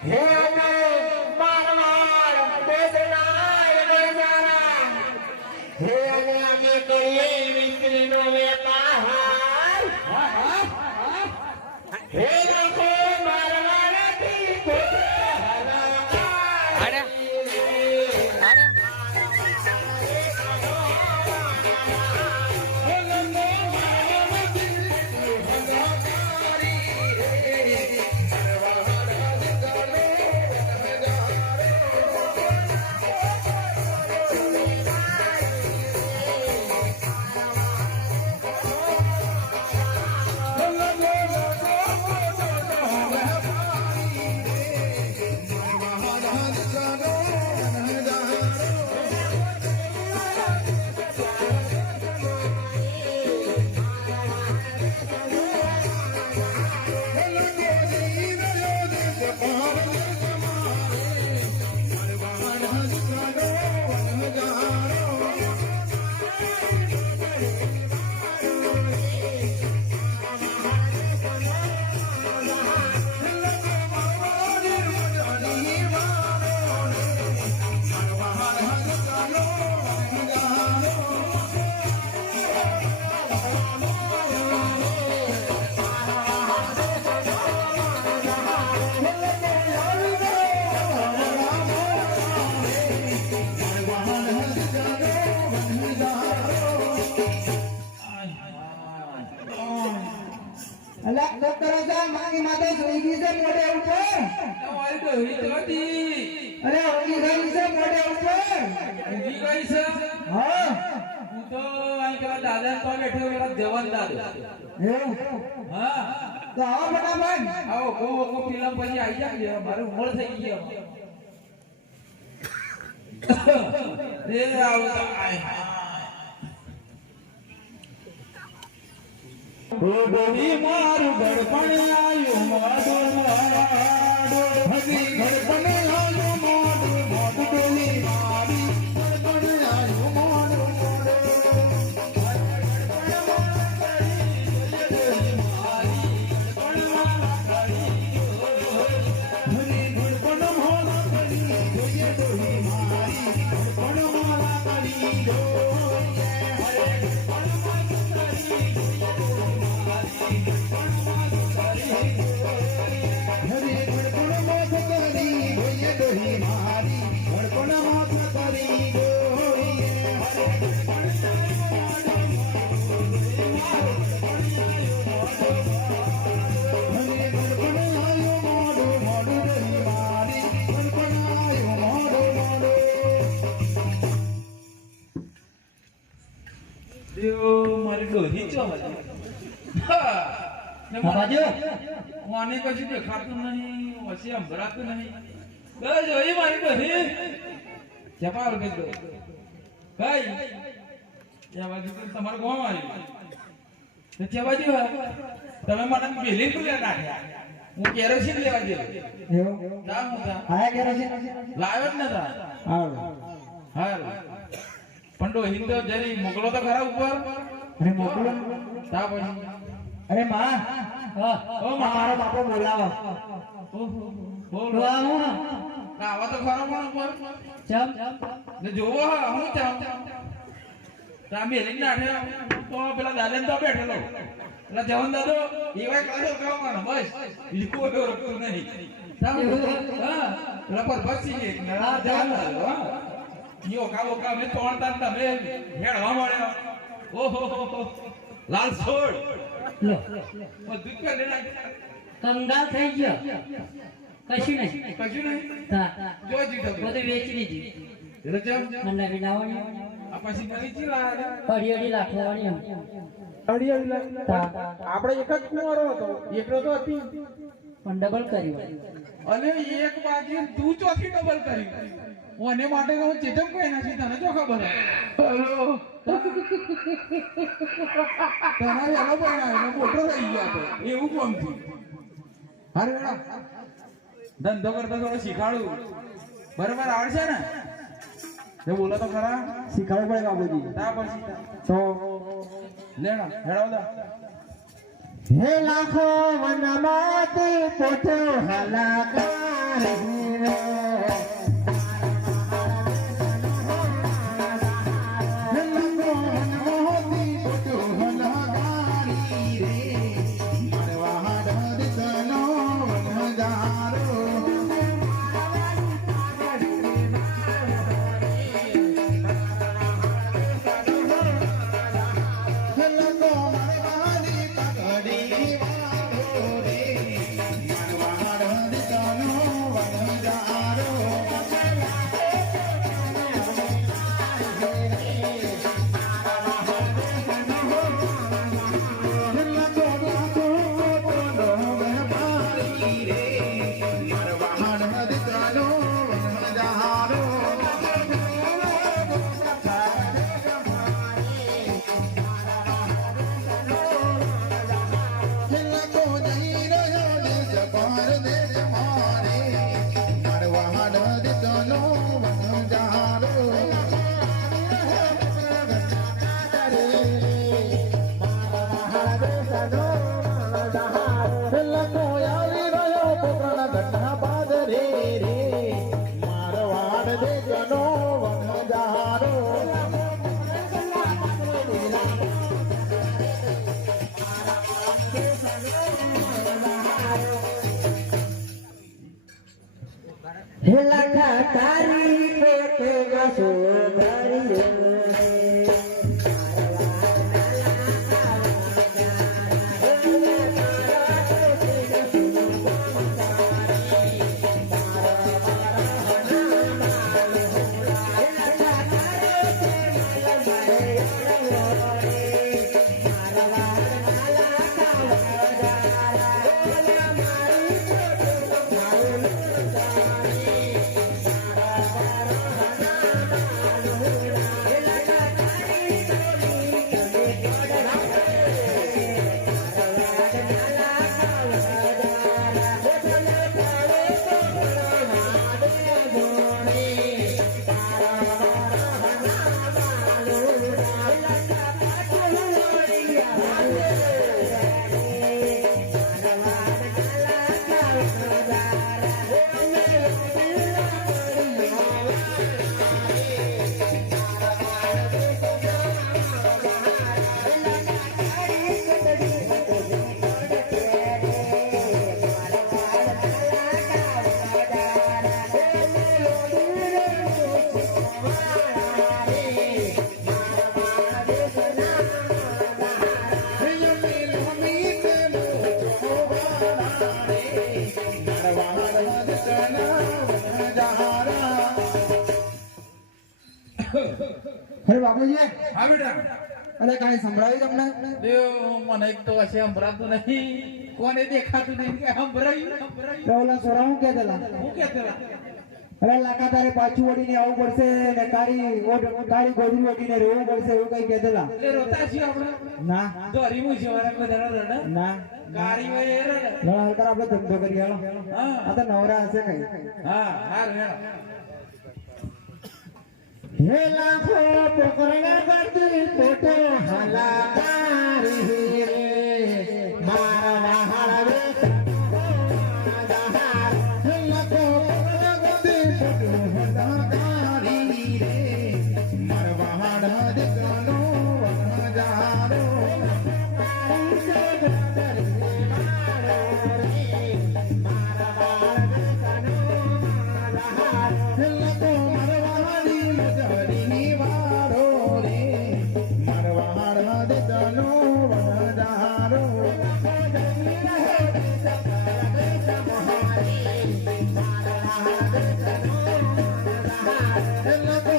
હે અમે મારવાડ બેસનાય બેસારા હે અમે કરીએ મિસ્ત્રીનો વેપાર હે લોકો મારવાડથી અરે અલા ડોક્ટર સાહેબ મારી માતા જોઈ ગઈ છે મોઢે ઉઠો તમારી તો હિત હતી અરે ઓલી ગઈ છે મોઢે ઉઠો ઊંઘી ગઈ છે હા હું તો અહીં પેલા દાદા તો બેઠો પેલા જવાન દાદા એવું હા તો આવો ફટાફટ આવો કો ફિલ્મ પછી આવી જાય મારું મોળ થઈ ગયો રે આવો તો આય ડોડી મારું ગડપણ આયું મોડું હજી ગડપણ આયું મોડું ડોલી મારી ગડપણ આયું મોડું મારી ડોહી ચો હા બાજુ કોને કશું દેખાતું નહીં પછી સંભળાતું નહીં બસ જોઈ મારી ડોહી જપાલ કે કઈ ત્યાં બાજુ તો તમારે કોણ આવ્યું તો ત્યાં બાજુ તમે મને બેલી તું નાખ્યા હું કેરોસીન લેવા ગયો એવું જા હું જા આયા કેરોસીન લાવ્યો જ નતા આવ હાલ પણ ડોહી તો જરી મોકલો તો ખરા ઉપર અરે મોકલો તા પછી અરે માં હા ઓ મારો બાપો બોલાવો બોલ બોલાવો આવા તો ખરો પણ ઉપર ચમ ને જોવો હા હું ચામ તામે લઈને નાઠે તો પેલા દાદા તો બેઠેલો પેલા જવાન દાદો એવાય કાઢો કાવાનો બસ લીકો રખતો નહીં તામ હા પેલા પર બસી ગઈ ના જવાન દાદો હા યો કાવો કા મે તોણતા તમે હેડવા મળ્યો ઓહો લાલ છોડ લો બધું કે લેના કંગાલ થઈ ગયો કશું નહીં કશું નહીં તા જો જીતો બધું વેચી દીધી એટલે ચમ મને વિનાવાની આ પછી બની ચી લાગે અડી લાખવાની અડી આપણે એક જ કુંવારો હતો એકલો તો હતી પણ ડબલ કર્યું અને એક બાકી તું ચોથી ડબલ કરી ઓને માટે હું ચેતમ કોઈ નથી તને તો ખબર હેલો તમારે એનો પણ મોટો થઈ ગયા તો એવું કોમ થયું અરે ધંધો કરતો થોડો શીખાડું બરાબર આવડશે ને એ બોલો તો ખરા શીખવાડવું પડે બાબુજી તા પછી તો લેણો હેડો દા હે લાખો વનમાતી પોઠો હલાકા લખા તારી પેટમાં સોગરિયો અરે બાપુજી હા બેટા અરે કાંઈ સંભળાવ્યું તમને દેવ મને એક તો હશે સંભળાતું નહીં કોને દેખાતું નહીં કે સંભળાયું તો ઓલા સોરા હું કહેતેલા હું કહેતેલા અરે લાકા તારે પાછું વળીને આવવું પડશે ને તારી ગોદરી વળીને રહેવું પડશે એવું કઈ કહેતેલા એટલે રોતા છીએ આપણે ના તો હરીમું છે વાળા બધા રડ ના ગાડી હોય એ રડ ના હલકાર આપણે ધંધો કરી હાલો હા આ તો નવરા હશે કઈ હા હાર હેર હે લાખો પોકરણા કરતી પોટો હલાકારી રે મારા વહાળ રે હે લાખો પોકરણા કરતી પોટો હલાકારી રે મારા વહાળ દેખનો વનજારો તારી સે ગદરે મારો રે મારા વહાળ દેખનો વનજારો હે લાખો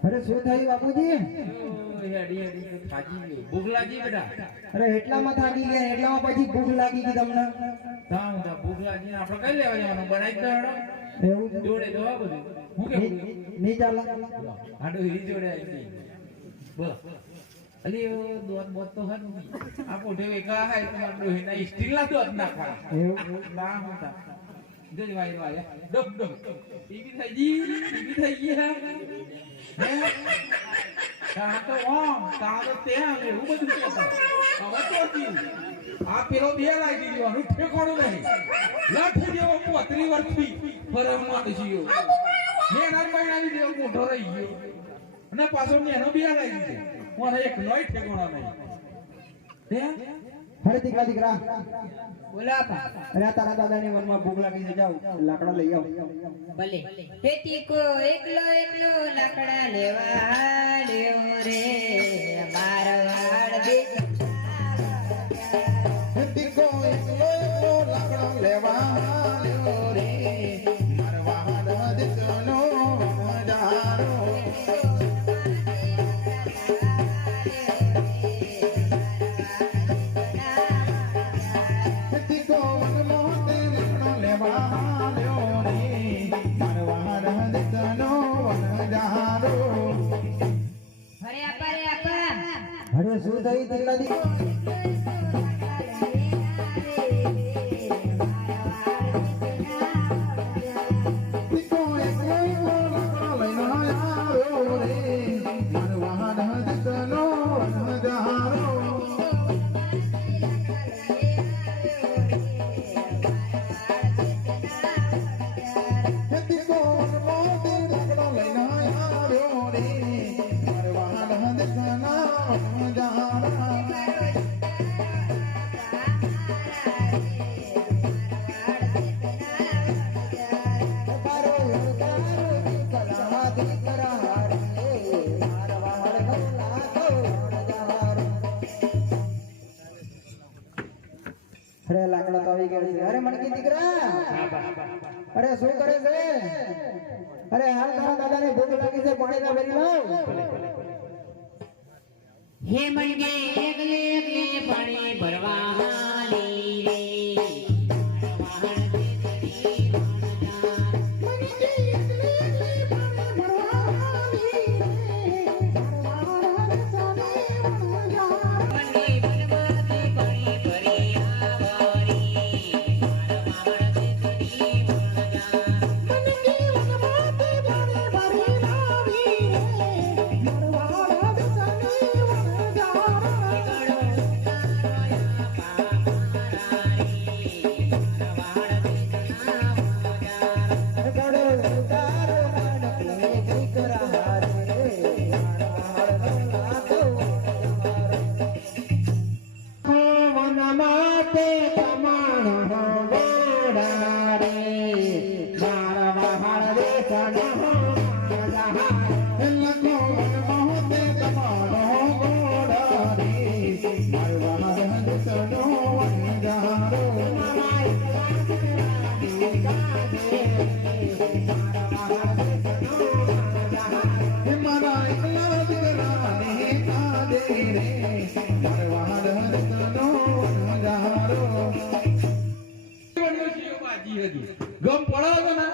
અરે શું થયું બાપુજી ભૂખ લાગી બેટા અરે એટલામાં થાકી ગયા એટલામાં પછી ભૂખ લાગી ગઈ તમને ભૂખ લાગી આપણે કઈ લેવા જવાનું બનાવી તો હેડો એવું જોડે તો બધું હું કેવું ની ચાલે આડો હીરી જોડે આવી બોલો અલી દોત બોત તો હન આ પોઢે વેકા હાય તો આડો હીના સ્ટીલ ના દોત નાખવા એવું ના હોતા દેજ વાય વાય ડબ ડબ ટીવી થઈ ગઈ હે તા તો ત્યાં એવું બધું કહેતા હવે તો કી આ પેલો બે લાગી ગયો આનું ઠેકોણું નહીં લાઠી જેવો 35 વર્ષથી ફરવામાં દઈયો મેના મહિનાની જેવો મોઢો રહી ગયો અને પાછો મેનો બે લાગી ગયો મને એક નોય ઠેકોણા નહીં હે અરે દીકરા બોલા બા. અરે તારા દાદાની મનમાં ભૂખ લાગી છે જાવ લાકડા લઈ આવ ભલે હે તીકો એકલો એકલો લાકડા લેવા હાલ્યો રે મારા વાળ દેખ દીકો એકલો એકલો લાકડા લેવા આવ્યો રે મારવા હાડ દીકનો મજારો દીકો વનમો દીકનો લેવા આવ્યો રે મારવા હાડ દીકનો મજારો અરે આપા અરે શું થઈ દીકરા દીકો દીકો એકલો એકલો લાકડા લઈને આવ્યો રે મારવા હાડ દીકનો મજારો દીકો વનમો દીકનો લઈને આવ્યો રે મારવા હાડ દીકનો મજારો અરે લાકડા તો આવી ગયા છે અરે મણકી દીકરા અરે શું કરે છે અરે હાલ તારા દાદાને ભૂખ લાગી છે પાણી ના ભરી લાવ હે મણગે એકલે એકલે પાણી ભરવા હાલી રે મારા વાળ દેખની મણગે બનવાથી પાણી ભરી આવરી મારા વાળ દેખની ગમ પડાવો ને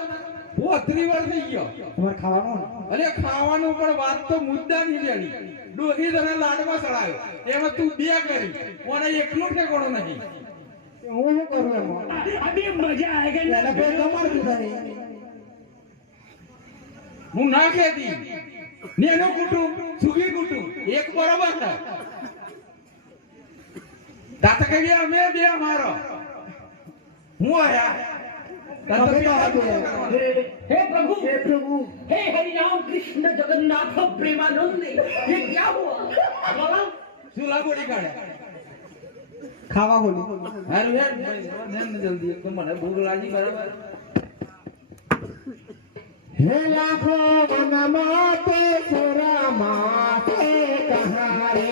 35 વર્ષ થઈ ગયો તમારે ખાવાનું અરે ખાવાનું પણ વાત તો મુદ્દાની રેડી ડોહી તને લાડમાં ચડાયો એમાં તું બે કરી ઓને એકલો ઠેકોણો નહીં હું શું કરું એમાં અભી મજા આયેગા એને કોઈ કમાડતું નથી હું ના કહેતી નેનો કુટુંબ સુગી કુટુંબ એક બરોબર છે તાત કહી અમે બે મારો હું આયા हे प्रभु हे हरि राम कृष्ण जगन्नाथ प्रेमानंद ये क्या हुआ बाबा સુલા ગોળી કાઢે ખાવા બોલી હારું યાર ધ્યાન જલ્દી એક મને ભૂખ લાગી બરાબર હે લાખો વનમાતે સુરા માતે કહારે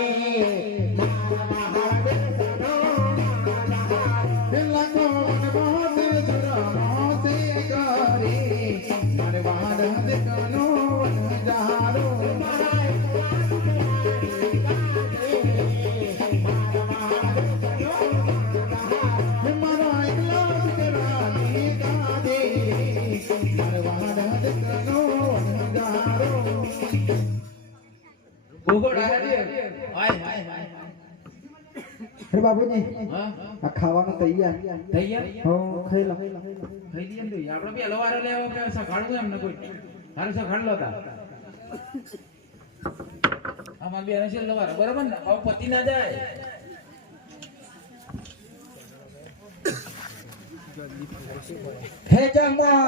મારા મહાદેવ સનો હે લાખો વનમાતે સુરા માતે કહારે મારે વાડ દેખનો વનજારો મારા એકલા કરાની કાદે મારે વાડ દેખનો ડોહો ડાયા આય હાય અરે બાબુજી હા આ ખાવાનું તૈયાર તૈયાર હો ખાઈ લો થઈ દઈએ તો આપણે બી હલવારે લેવો કે સખાડવું એમને કોઈ હારે સખાડ લો તા આમાં બી હશે હલવારે બરાબર ને આવ પતિ ના જાય હે જમના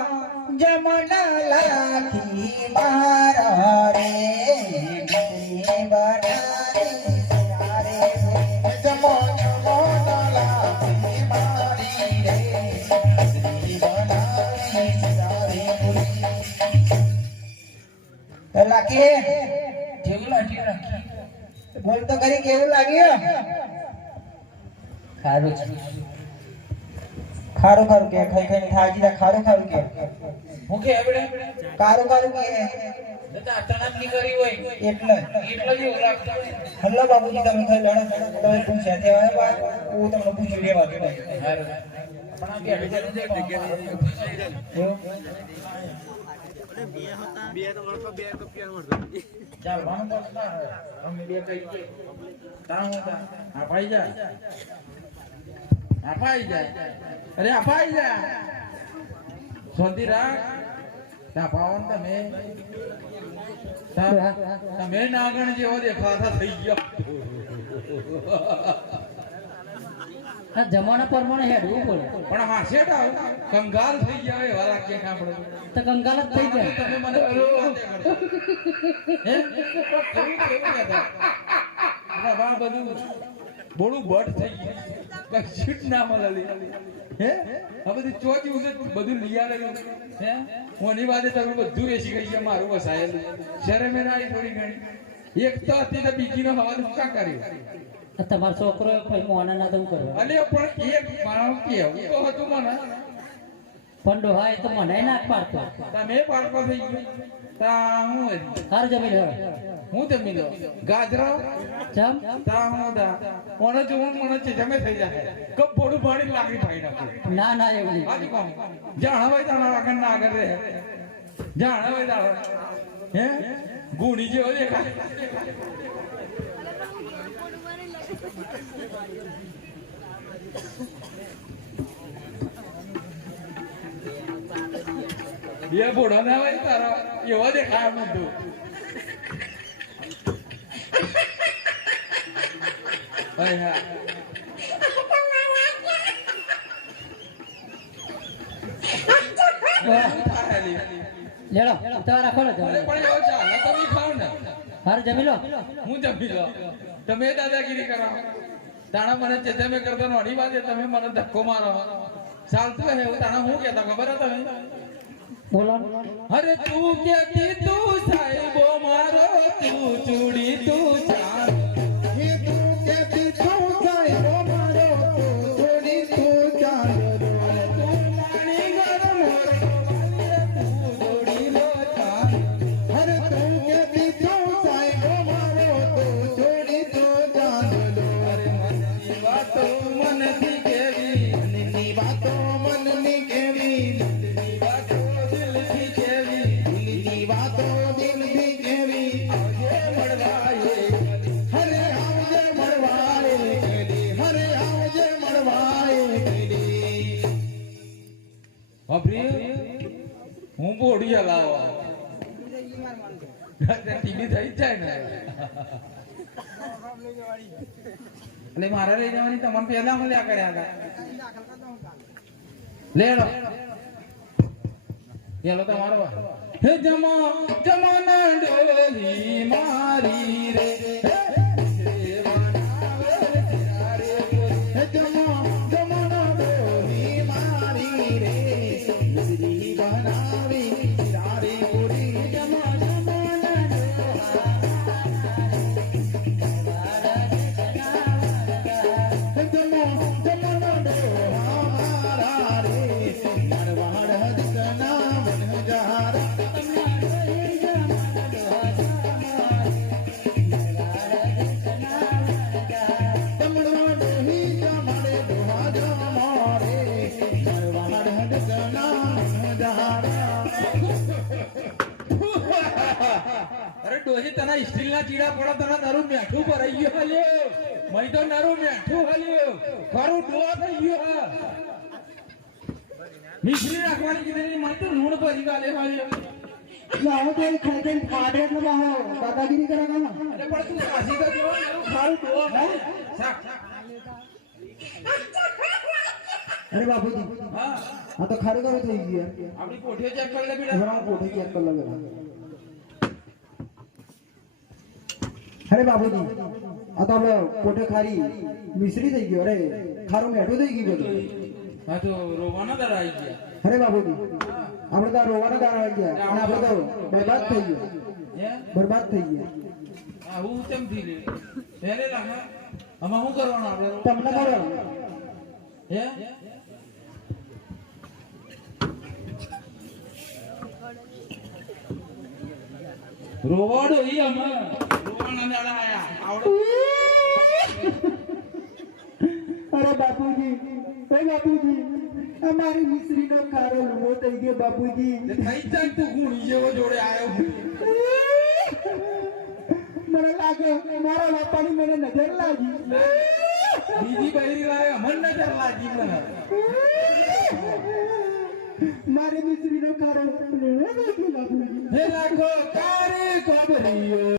લાખી મારા રે મીઠી બનારી તારે જમના લાખી મારી રે મીઠી બનારી તારે લાખી જેવું લાગ્યું રાખી બોલ તો કરી કેવું લાગ્યું ખારું છે ખારું ખારું કે ખાઈ ખાઈ થાકી જા ખારું ખારું કે હું કે આપણે કારું કારું કે દાદા અચાનક ની કરી હોય એટલે એટલો જ એવું લાગતું હલ્લો બાબુજી તમે ખાઈ લડો તમે પૂછ્યા તે હવે હું તમને પૂછી લેવા દે હારું પણ આ બે હજાર ચાલ વાંધો ના અમે બે કઈ તાણ હતા આપાઈ જા આપાઈ જાય અરે આપાઈ જા શાંતિ રાખ તા પાવન તમે નાગણ જેવો દેખાતા થઈ ગયા આ જમાના પ્રમાણે હેડવું પડે પણ હા શેઠ આવું કંગાલ થઈ ગયા એવા રાખીએ આપણે તો કંગાલ જ થઈ જાય તમે મને કેવી વાતે કરતા હે કેવું કહેતા બા બધું બોડું બટ થઈ ગયું કઈ શીટ ના મળે હે આ બધું ચોથી ઉસે બધું લઈ આલેલું હે ઓની વાદે તમે બધું વેચી ગઈ છે મારું વસાયેલું શરમે ના આવી થોડી ઘણી એક તો હતી તો બીજીનો હવાલ મુકા કર્યો તમારો છોકરો પછી મોના ના દઉં કરવા અલે પણ એક માણસ કેવું તો હતું મને પણ ડોહા એ તો મને નાખ પાડતો તમે પાડકો થઈ ગયો તા હું હાર જમી લે હું તમે લો ગાજરા જમ તા હું દા મને જોવું મને ચેજમે થઈ જાય કપ બોડું પાણી લાગી ભાઈ નાખે ના ના એવું નહીં આજી કોમ જાણ હવે તાણા આગળ ના આગળ રહે જાણ હવે તાણા હે ગુણી જેવો દેખાય બે બોડો ના હોય તારા એવો દેખાય બધું ભાઈ હા લેડો ઉતાવળ રાખો ને અરે પણ એવો ચાલે તમે ખાવ ને હાર જમી લો હું જમી લો તમે દાદાગીરી કરો તાણા મને ચેતમે કરતો નોડી વાગે તમે મને ધક્કો મારો ચાલતું હે એવું તાણા હું કહેતા ખબર હે તમે બોલો અરે તું કેતી તું સાહેબો મારો તું ચૂડી તું ચાલ હે તું કેતી તું સાહેબો મારો તું છોડી તું ચાલ તું પાણી ગરમ તું જોડી લો ચાલ હરે તું કેતી તું સાહેબો મારો તું છોડી તું ચાલ અરે મનની વાતો મનથી કેવી મનની વાતો મનની કેવી મનની વાતો દિલથી કેવી દિલની વાતો દિલથી કેવી આવજે મળવાએ હરે આવજે મળવાએ કેલી હરે આવજે મળવાએ કેલી બાપરી હું બોડી હલાવા ટીવી થઈ જાય ને એટલે મારા લઈ જવાની તમને પહેલા મળ્યા કર્યા હતા લે લો પેલો તમારો હે જમાના ડોલી મારી રે હે જમાના ડોલી મારી રે નજરી બનાવી તારી પૂરી ડોહી તને સ્ટીલના ચીડા પડે તને નરું મેઠું ભરાઈ ગયું હાલ્યો મય તો નરું મેઠું હાલ્યો ખરું ડોહ થઈ ગયો હા મિશ્રી રાખવાની કીધી મને તો લૂણ ભરી ગાલે હાલ્યો ના હું તો એ ખાઈ ખાઈને ફાટે એટલે બાહો દાદાગીરી કરે કામ અરે પણ તું સાસી તો કેવો નરું ખારું ડોહ શાક અરે બાપુજી હા આ તો ખરેખર થઈ ગયું આપણી કોઠીઓ ચેક કરી લે બેટા હમણાં હું કોઠી ચેક કરી લઉં અરે બાપુજી આ તો આપણે કોઠે ખારી મિશ્રી થઈ ગયો અરે ખારું મેઠું થઈ ગયું બધું હા તો રોવાના દર આવી ગયા અરે બાપુજી આપણે તો રોવાના દાર આવી ગયા અને આપણે તો બરબાદ થઈ ગયો હે બરબાદ થઈ ગયા આવું કેમ થઈ રે પહેલે લાગે આમાં શું કરવાનું આપણે તમને ખબર હે રોવાડો ઈ અમે રોવાના દાડા આયા આવડે અરે બાપુજી અમારી મિશ્રીનો ખારો લુવો થઈ ગયો બાપુજી થઈ જાય તું ગુણી જેવો જોડે આવ્યો મને લાગે મારા બાપાની મને નજર લાગી બીજી બૈરી લાવે અમન નજર લાગી મને મારી મિશ્રીનો ખારો લુવો થઈ ગયો બાપુજી હે રાખો કારે કોબરીઓ